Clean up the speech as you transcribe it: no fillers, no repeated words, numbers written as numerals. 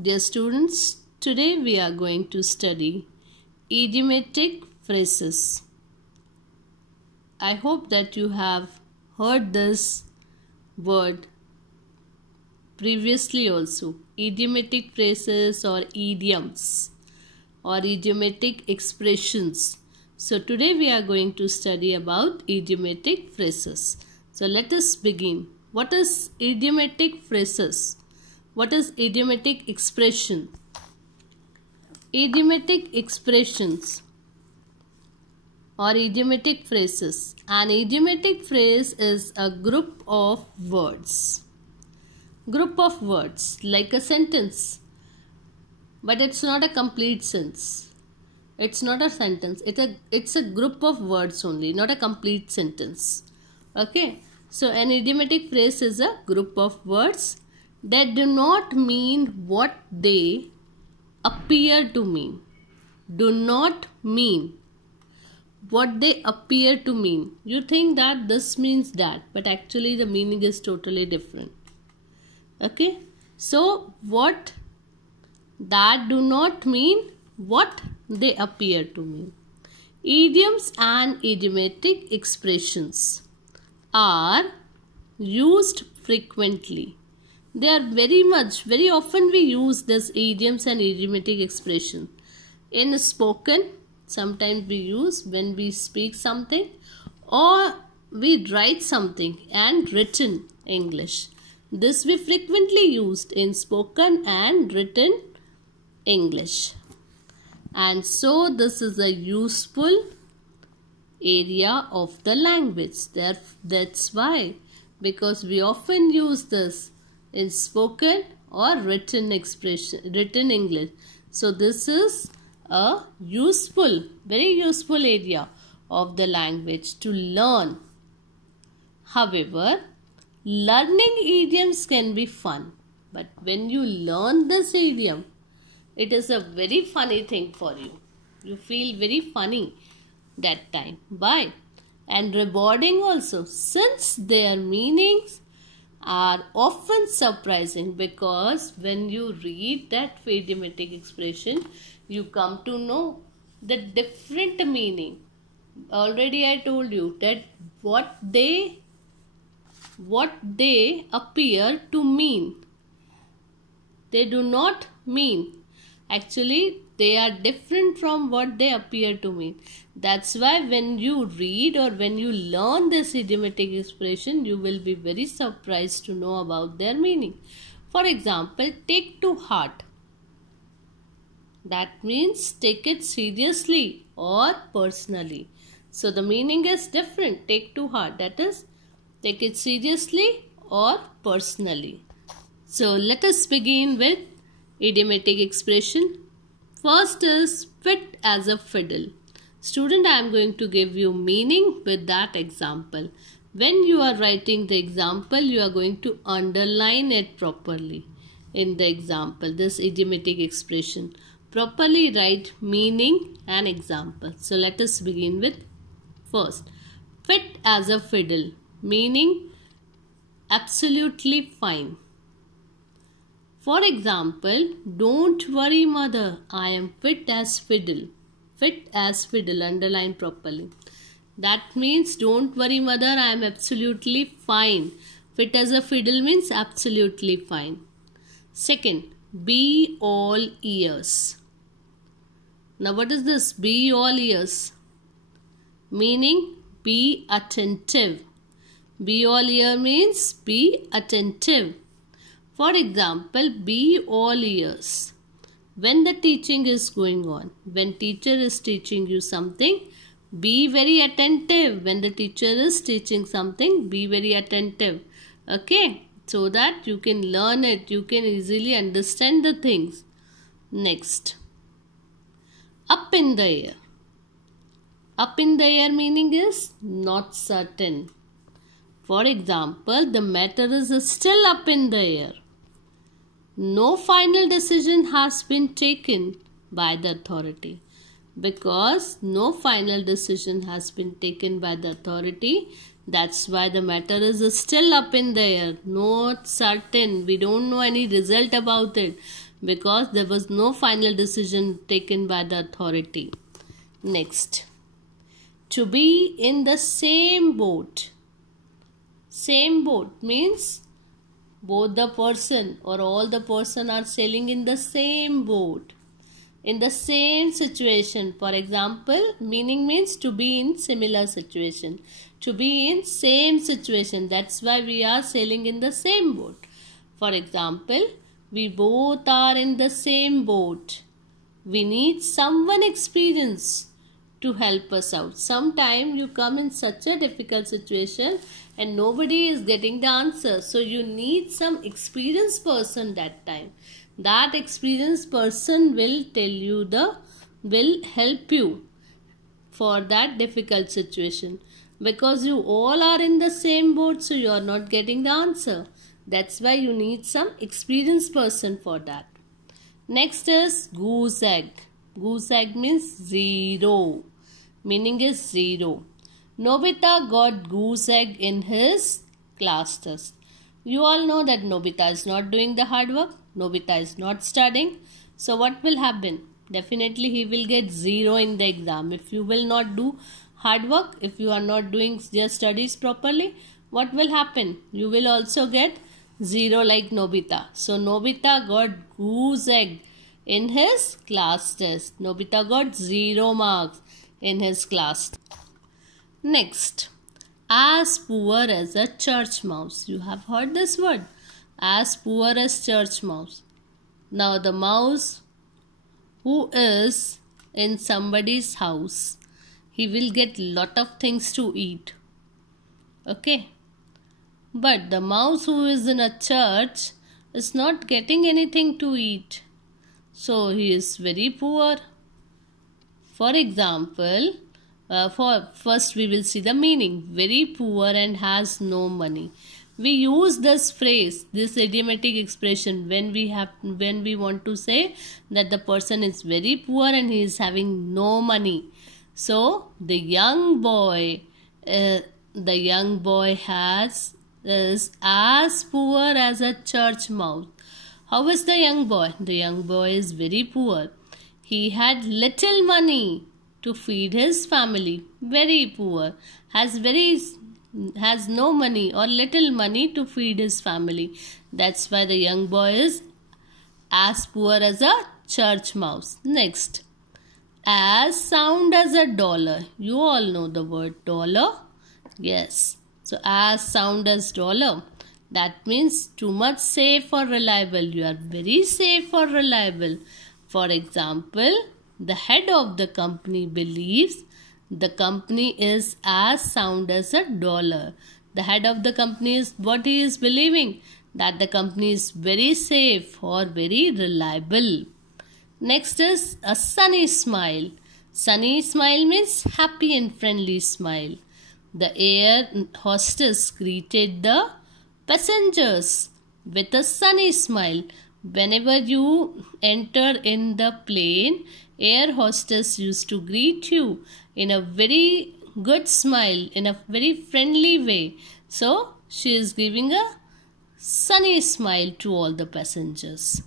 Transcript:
Dear students, today we are going to study idiomatic phrases. I hope that you have heard this word previously also. Idiomatic phrases or idioms or idiomatic expressions. So today we are going to study about idiomatic phrases. So let us begin. What is idiomatic phrases? What is idiomatic expression? Idiomatic expressions or idiomatic phrases. An idiomatic phrase is a group of words. Group of words like a sentence. But it's not a complete sentence. It's not a sentence. It's a group of words only, not a complete sentence. Okay. So an idiomatic phrase is a group of words that do not mean what they appear to mean. Do not mean what they appear to mean. You think that this means that, but actually the meaning is totally different. Okay. So what that do not mean what they appear to mean. Idioms and idiomatic expressions are used frequently. They are very often we use this idioms and idiomatic expression. In spoken, sometimes we use when we speak something or we write something and written English. This we frequently used in spoken and written English. And so this is a useful area of the language. That's why, because we often use this in spoken or written expression, written English. So this is a useful, very useful area of the language to learn. However, learning idioms can be fun. But when you learn this idiom, it is a very funny thing for you. You feel very funny that time. Why? And rewarding also, since their meanings are often surprising, because when you read that idiomatic expression, you come to know the different meaning. Already I told you that what they appear to mean. They do not mean. Actually, they are different from what they appear to mean. That's why when you read or when you learn this idiomatic expression, you will be very surprised to know about their meaning. For example, take to heart. That means take it seriously or personally. So the meaning is different. Take to heart. That is, take it seriously or personally. So let us begin with idiomatic expression. First is fit as a fiddle. Student, I am going to give you meaning with that example. When you are writing the example, you are going to underline it properly in the example, this idiomatic expression. Properly write meaning and example. So let us begin with first. Fit as a fiddle, meaning absolutely fine. For example, don't worry mother, I am fit as fiddle. Fit as fiddle, underline properly. That means don't worry mother, I am absolutely fine. Fit as a fiddle means absolutely fine. Second, be all ears. Now what is this? Be all ears. Meaning be attentive. Be all ear means be attentive. For example, be all ears. When the teaching is going on, when teacher is teaching you something, be very attentive. When the teacher is teaching something, be very attentive. Okay, so that you can learn it, you can easily understand the things. Next, up in the air. Up in the air meaning is not certain. For example, the matter is still up in the air. No final decision has been taken by the authority. Because no final decision has been taken by the authority, that's why the matter is still up in the air. Not certain. We don't know any result about it. because there was no final decision taken by the authority. Next, to be in the same boat. Same boat means both the person or all the person are sailing in the same boat, in the same situation. For example, meaning means to be in similar situation, to be in same situation. That's why we are sailing in the same boat. For example, we both are in the same boat. We need someone experienced to help us out. Sometime you come in such a difficult situation and nobody is getting the answer. So you need some experienced person that time. That experienced person will will help you for that difficult situation. Because you all are in the same boat, so you are not getting the answer. That's why you need some experienced person for that. Next is goose egg. Goose egg means zero. Meaning is zero. Nobita got goose egg in his class test. You all know that Nobita is not doing the hard work. Nobita is not studying. So what will happen? Definitely he will get zero in the exam. If you will not do hard work, if you are not doing your studies properly, what will happen? You will also get zero like Nobita. So Nobita got goose egg in his class test. Nobita got 0 marks in his class. Next, as poor as a church mouse. You have heard this word, as poor as church mouse. Now the mouse who is in somebody's house, he will get lot of things to eat. Okay. But the mouse who is in a church is not getting anything to eat. So he is very poor. For example, first we will see the meaning. Very poor and has no money. We use this phrase, this idiomatic expression when we want to say that the person is very poor and he is having no money. So the young boy is as poor as a church mouse. How is the young boy? The young boy is very poor. He had little money to feed his family. Very poor. Has no money or little money to feed his family. That's why the young boy is as poor as a church mouse. Next, as sound as a dollar. You all know the word dollar. Yes. So as sound as dollar. That means too much safe or reliable. You are very safe or reliable. For example, the head of the company believes the company is as sound as a dollar. The head of the company is what he is believing, that the company is very safe or very reliable. Next is a sunny smile. Sunny smile means happy and friendly smile. The air hostess greeted the passengers with a sunny smile. Whenever you enter in the plane, air hostess used to greet you in a very good smile, in a very friendly way. So she is giving a sunny smile to all the passengers.